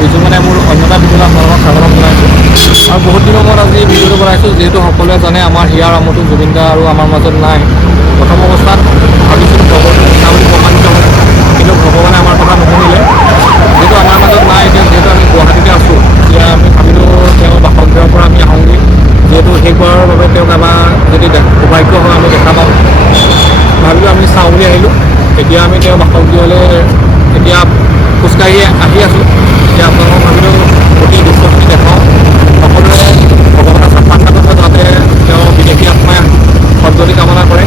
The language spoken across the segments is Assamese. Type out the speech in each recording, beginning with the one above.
বিজু মানে মোৰ অন্যতা ভিডিঅ'ত আপোনালোকক স্বাগতম জনাইছোঁ আৰু বহুত দিনৰ মূৰত আজি ভিডিঅ'টো বনাইছোঁ যিহেতু সকলোৱে জানে আমাৰ হিয়াৰ আমঠু জুবিন দা আৰু আমাৰ মাজত নাই। প্ৰথম অৱস্থাত ভাবিছিলোঁ খবৰটো মিছা বুলি প্ৰমাণিত হয়, কিন্তু ভগৱানে আমাৰ কথা নুশুনিলে। যিহেতু আমাৰ মাজত নাই, এতিয়া যিহেতু আমি গুৱাহাটীতে আছোঁ, এতিয়া আমি ভাবিলোঁ তেওঁ বাসগৃহৰ পৰা আমি আহোঁগৈ, যিহেতু শেষবাৰৰ বাবে তেওঁক আমাৰ যদি সৌভাগ্য হয় আমি দেখা পাওঁ, ভাবিলোঁ আমি চাওঁ বুলি আহিলোঁ। এতিয়া আমি তেওঁ বাসগৃহলৈ এতিয়া খোজকাঢ়ি আহি আছোঁ। এতিয়া আপোনালোকক ভাবিলোঁ গোটেই দৃশ্যখিনি দেখাওঁ, সকলোৱে ভগৱানৰ প্ৰাৰ্থনা যাতে তেওঁ বিদেশী আত্মাই সদ্গতি কামনা কৰে।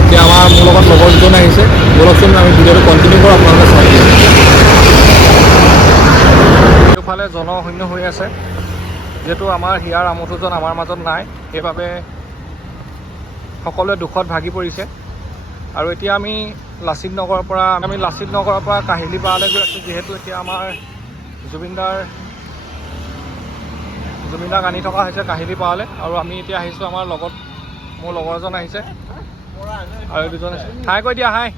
এতিয়া মোৰ লগত লগৰ দুজন আহিছে, বলকচোন আমি ভিডিঅ'টো কণ্টিনিউ কৰোঁ, আপোনালোকে চাই দিয়ে। এইফালে জনশূন্য হৈ আছে, যিহেতু আমাৰ হিয়াৰ আমঠুজন আমাৰ মাজত নাই, সেইবাবে সকলোৱে দুখত ভাগি পৰিছে। আৰু এতিয়া আমি লাচিত নগৰৰ পৰা কাহিলীপাৰালৈ গৈ আছোঁ, যিহেতু এতিয়া আমাৰ জুবিন দাক আনি থকা হৈছে কাহিলীপাৰালৈ। আৰু আমি এতিয়া আহিছোঁ, আমাৰ লগত মোৰ লগৰ এজন আহিছে আৰু দুজন আছে। হাই কৈ দিয়া, হাই।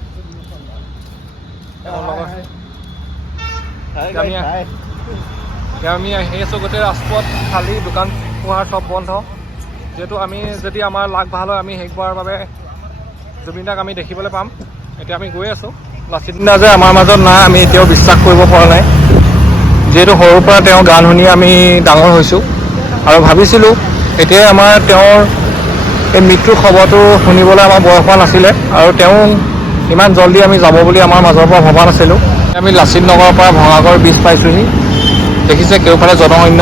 মোৰ লগৰ আমি আহি আছোঁ, গোটেই ৰাজপথ খালী, দোকান পোহাৰ চব বন্ধ। যিহেতু আমি যদি আমাৰ লাক ভাল হয়, আমি শেষবাৰৰ বাবে জুবিন দাক আমি দেখিবলৈ পাম। এতিয়া আমি গৈ আছোঁ। লাচিত দা যে আমাৰ মাজত নাই, আমি এতিয়াও বিশ্বাস কৰিব পৰা নাই। যিহেতু সৰুৰ পৰা তেওঁ গান শুনি আমি ডাঙৰ হৈছোঁ আৰু ভাবিছিলোঁ এতিয়াই আমাৰ তেওঁৰ এই মৃত্যুৰ খবৰটো শুনিবলৈ আমাৰ বয়স হোৱা নাছিলে, আৰু তেওঁ ইমান জল্দি আমি যাব বুলি আমাৰ মাজৰ পৰা ভবা নাছিলোঁ। আমি লাচিত নগৰৰ পৰা ভঙাগড় ব্ৰিজ পাইছোঁহি। দেখিছে কেওফালে জনশূন্য,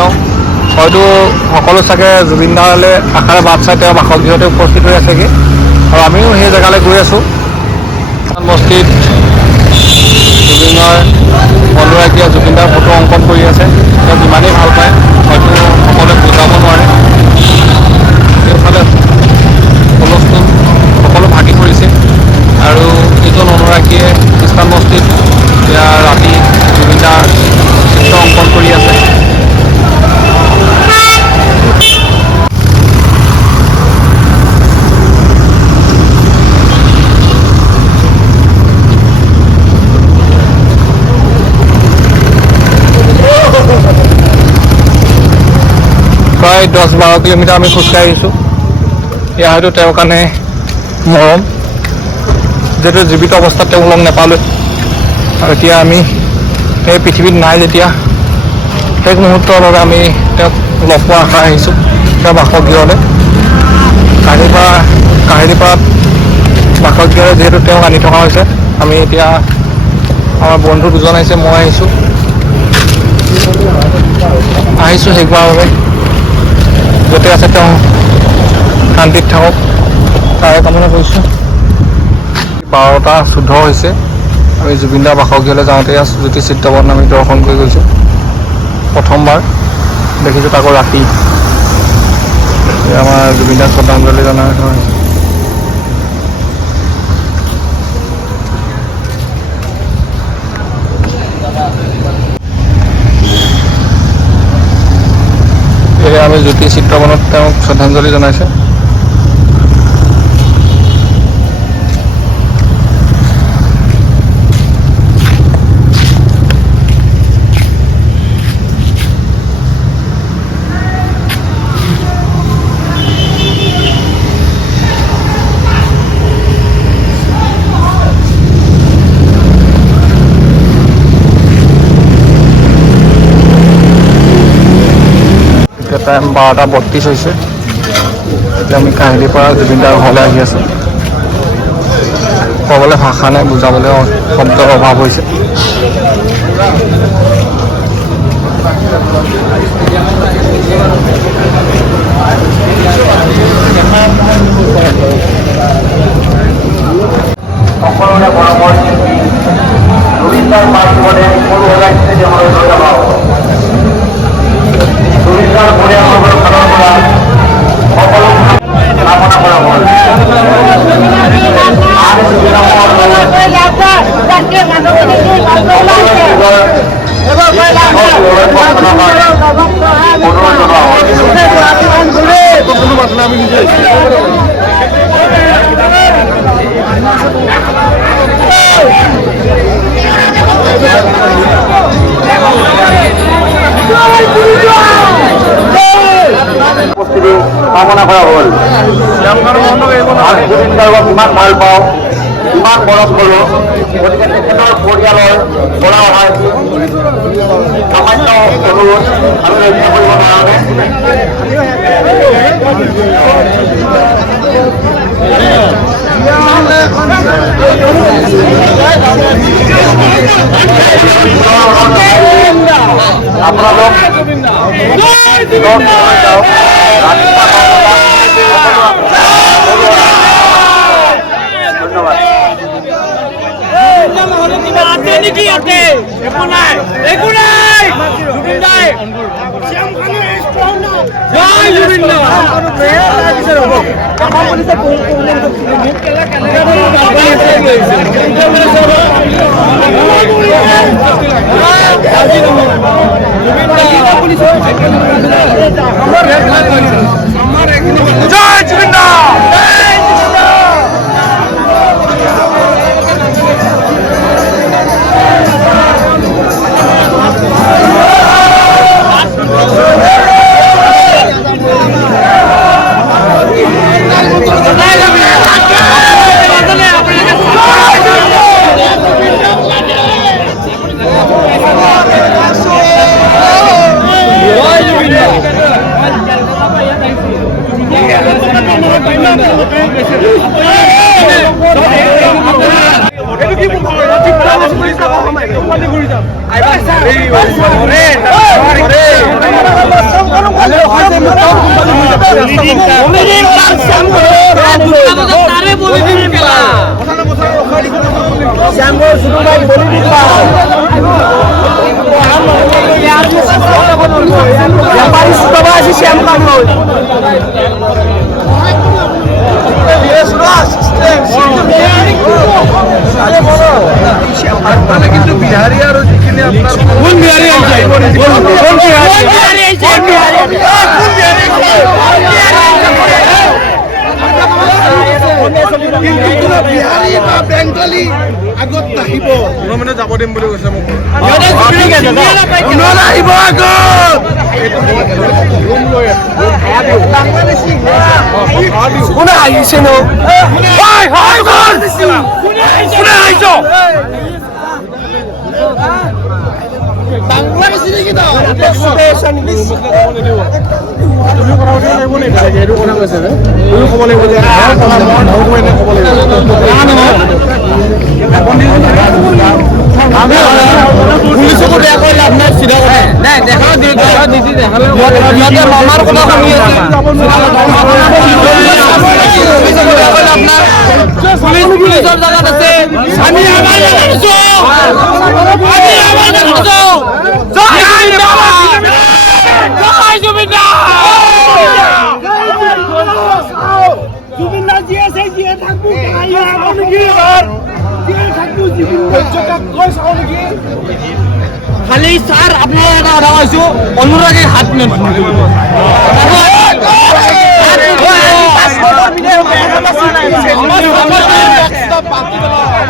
হয়তো সকলো চাগে জুবিন দালৈ আশাৰে বাট চাই তেওঁ বাসগৃহতে উপস্থিত হৈ আছেগৈ, আৰু আমিও সেই জেগালৈ গৈ আছোঁ। বস্তিত জুবিনৰ অনুৰাগীয়ে জুবিন দাৰ ফটো অংকন কৰি আছে। তেওঁক ইমানেই ভাল পায়, হয়তো সকলোৱে বুজাব নোৱাৰে। সেইফালে হুলস্থুল, সকলো ভাগি পৰিছে, আৰু এইজন অনুৰাগীয়ে খ্ৰীষ্টান বস্তিত এতিয়া ৰাতি জুবিন দাৰ চিত্ৰ অংকন কৰি আছে। প্ৰায় 10-12 কিলোমিটাৰ আমি খোজকাঢ়ি আহিছোঁ। এয়া হয়তো তেওঁৰ কাৰণে মৰম, যিহেতু জীৱিত অৱস্থাত তেওঁক লগ নাপালোঁ, আৰু এতিয়া আমি এই পৃথিৱীত নাই যেতিয়া শেষ মুহূৰ্তৰ বাবে আমি তেওঁক লগ পোৱাৰ আশা আহিছোঁ তেওঁৰ বাসগৃহলৈ। কাহিলীপাৰাত বাসগৃহলৈ যিহেতু তেওঁক আনি থকা হৈছে, আমি এতিয়া আমাৰ বন্ধু দুজন আহিছে, মই আহিছোঁ শেষবাৰৰ বাবে। য'তে আছে তেওঁ শান্তিত থাকক, তাৰে কামনা কৰিছোঁ। 12:14 হৈছে, আমি জুবিন দাৰ বাসগৃহলৈ যাওঁতে জ্যোতি চিত্ৰপট আমি দৰ্শন কৰি গৈছোঁ। প্ৰথমবাৰ দেখিছোঁ, তাকো ৰাতি। আমাৰ জুবিন দাক শ্ৰদ্ধাঞ্জলি জনাই হৈছে। আমি জ্যোতি চিত্ৰবনত তেওঁক শ্ৰদ্ধাঞ্জলি জনাইছে। টাইম 12:32 হৈছে। এতিয়া আমি কাহিলীপাৰা জুবিন দাৰ ঘৰলৈ আহি আছোঁ। ক'বলৈ ভাষা নাই, বুজাবলৈ শব্দৰ অভাৱ হৈছে। সকলোৰে মৰমৰ শিল্পী জুবিনদাৰ পাৰ্টিবনে সৰু সজাই ষ্টেডিয়ামলৈ লৈ যাব। জুবিনদাৰ পৰিয়ালবৰ্গৰ ফালৰ পৰা সকলো কামনা কৰা হ'ল। উপস্থিতি কামনা কৰা হ'ল। জুবিনদাৰক ইমান ভাল পাওঁ, ইমান মৰম কৰোঁ, গতিকে তেখেতৰ পৰিয়ালৰ পৰা অহা সামান্য অনুৰোধ আমি ৰক্ষা কৰিবৰ কাৰণে আপোনালোক কিন্তু বিহাৰী আৰু যিখিনি আপোনাৰ কোন বিহাৰী বিহাৰী বা বেংগলী আগত নাহিব। মানে যাব দিম বুলি কৈছে মোক। আহিব আগত কোনে আহিছে ন? কোনে আহিছ? পুলিচকো বেয়া কৰি লাভ নাই, চিধা কথা নাই। মামাৰ কথা শুনি আছে, পুলিচৰ জাগাত আছে। আমি আমাৰ জাগাত আছো, খালি স্যাৰ আপনাৰা এটা কথা কৈছো, অনুৰাগে হাত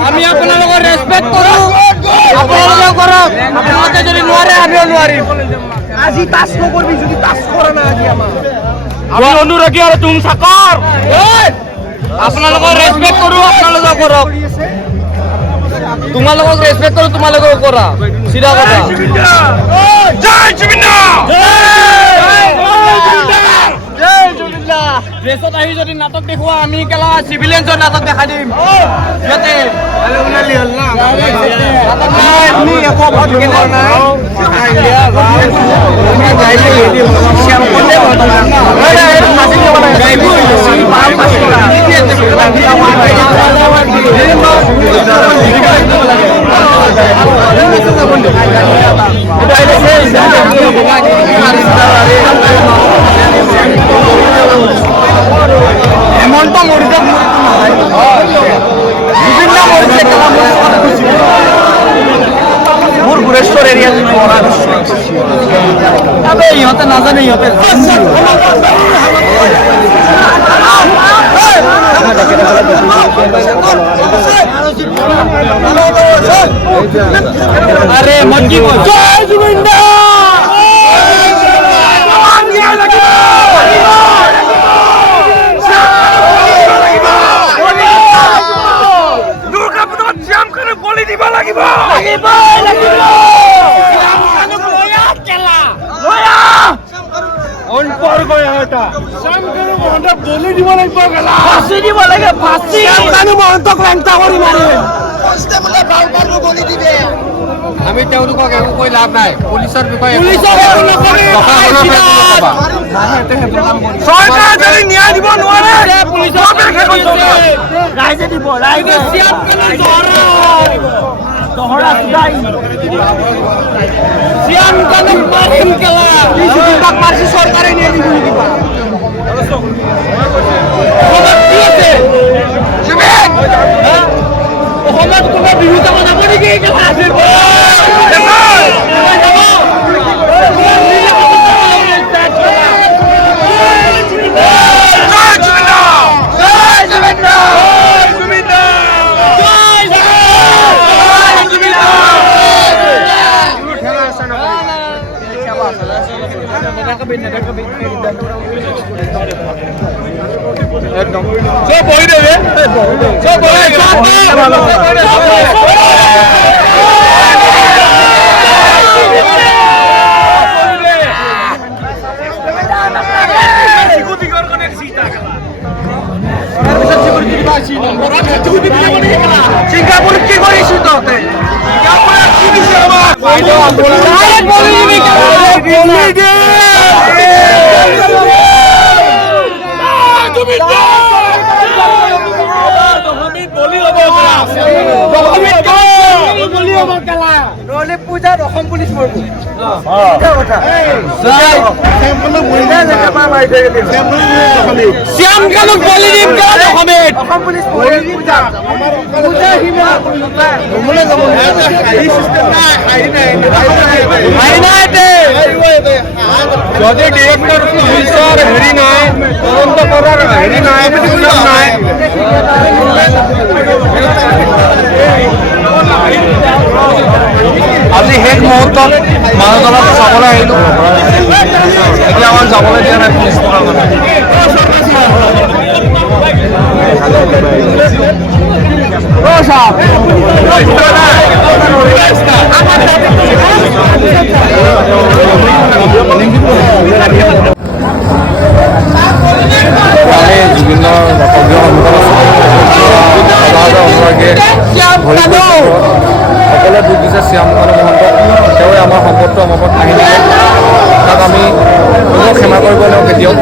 আমি আপোনালোকৰ ৰেসপেক্ট কৰো, আপোনালোকে কৰক। আপোনালোকে যদি নোৱাৰে আমিও নোৱাৰিম। আজি টাচ নকৰবি, যদি টাচ কৰা না আজি আমি অনুৰাগী আৰু তুম চাকৰ। আপোনালোকৰ ৰেসপেক্ট কৰো, আপোনালোকে কৰক। তোমালোকক ৰেসপেক্ট কৰো, তোমালোকেও কৰা, চিধা কথা। জয় জুবিন্দা, ড্ৰেছত আহি যদি নাটক দেখুৱা, আমি কেলা চিভিলিয়ানছৰ নাটক দেখাই দিম। একো ভৰ্তি কৰা নাই হেমন্ত মৰিছে মোৰ গুৰেশ্বৰ এৰিয়াত ইহঁতে নাজানে ইহঁতে আৰে মঞ্জি জয় জুবিন্দা আমি তেওঁলোকক একো কৈ লাভ নাই পুলিচৰ বিষয়ে চৰকাৰে যদি ন্যায় দিব নোৱাৰে ৰাইজে দিব ৰাইজে চৰকাৰে নিয়ে দিব অসমত তোমাৰ বিহু যাব যাব নেকি সিঙ্গাপুৰ কি কৰিস ততে পূজাত অসম পুলিচ মৰিব শ্যাম কানুক বলি দিম অসম পুলিচ যদি ডিৰেক্টৰ পুলিচৰ হেৰি নাই তদন্ত কৰাৰ হেৰি নাই নাই আজি শেষ মুহূৰ্তত মানুহজনক চাবলৈ আহিলোঁ এতিয়া আমাৰ যাবলৈ দিয়া নাই পুলিচ জুবিনৰ সকলোৱে দুখ দিছে শ্যাম কানু মহন্তক তেওঁৱে আমাৰ সম্পদটো আমাৰ ওপৰত কাঢ়ি দিলে তাক আমি কোনেও ক্ষমা কৰিব নোৱাৰোঁ কেতিয়াও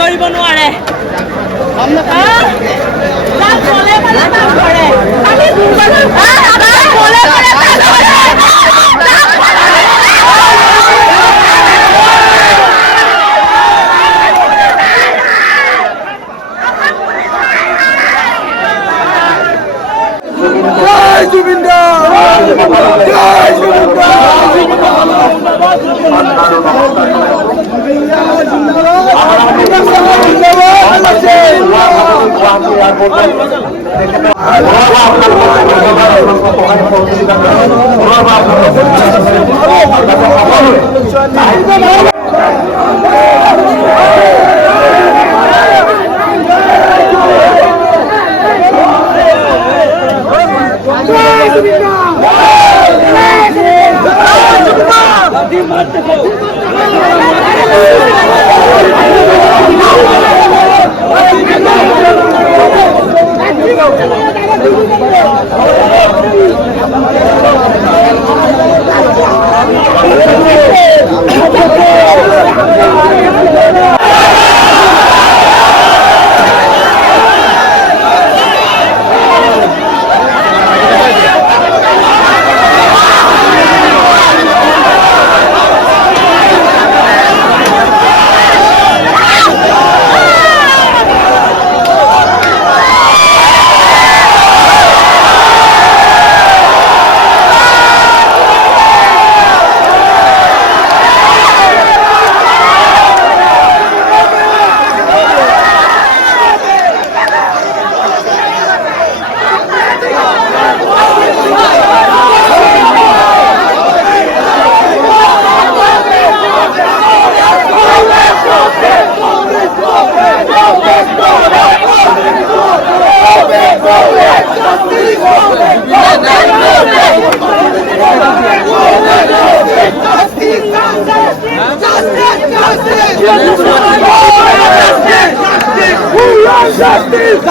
ধৰিব নোৱাৰে Justice!